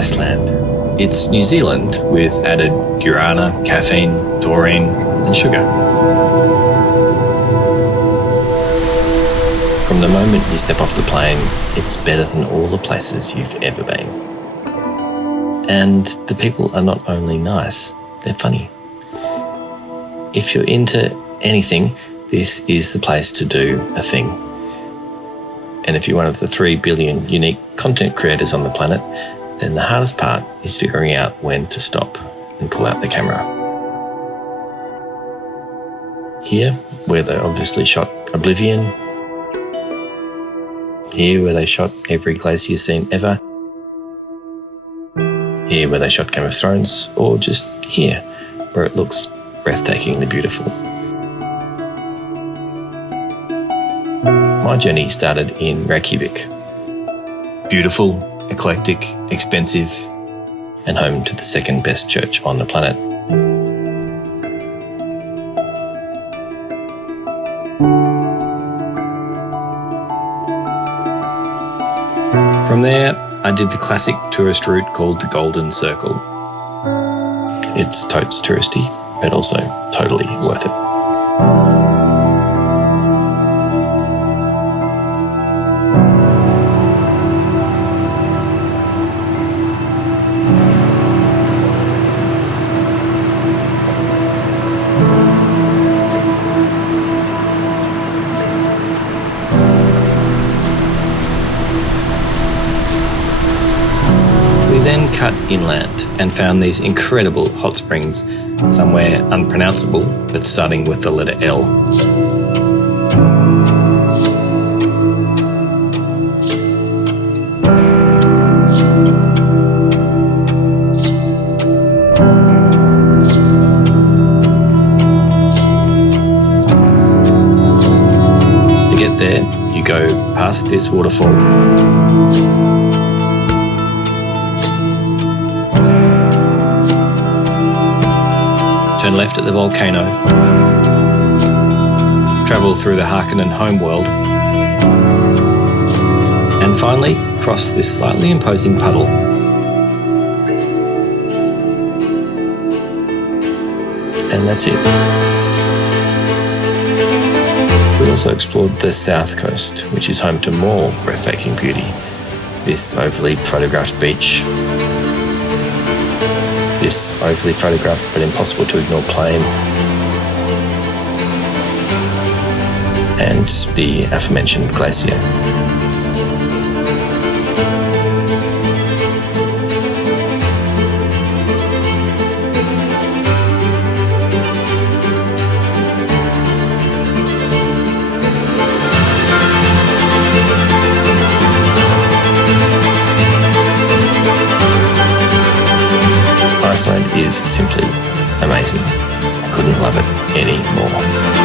Iceland. It's New Zealand with added guarana, caffeine, taurine and sugar. From the moment you step off the plane, it's better than all the places you've ever been. And the people are not only nice, they're funny. If you're into anything, this is the place to do a thing. And if you're one of the 3 billion unique content creators on the planet, then the hardest part is figuring out when to stop and pull out the camera. Here, where they obviously shot Oblivion. Here, where they shot every glacier scene ever. Here, where they shot Game of Thrones. Or just here, where it looks breathtakingly beautiful. My journey started in Reykjavik. Beautiful, eclectic, expensive, and home to the second best church on the planet. From there, I did the classic tourist route called the Golden Circle. It's totes touristy, but also totally worth it. We then cut inland and found these incredible hot springs, somewhere unpronounceable, but starting with the letter L. To get there, you go past this waterfall. Turn left at the volcano, travel through the Harkonnen homeworld, and finally cross this slightly imposing puddle. And that's it. We also explored the south coast, which is home to more breathtaking beauty. This overly photographed beach, this overly photographed but impossible to ignore plain, and the aforementioned glacier. Iceland is simply amazing. I couldn't love it any more.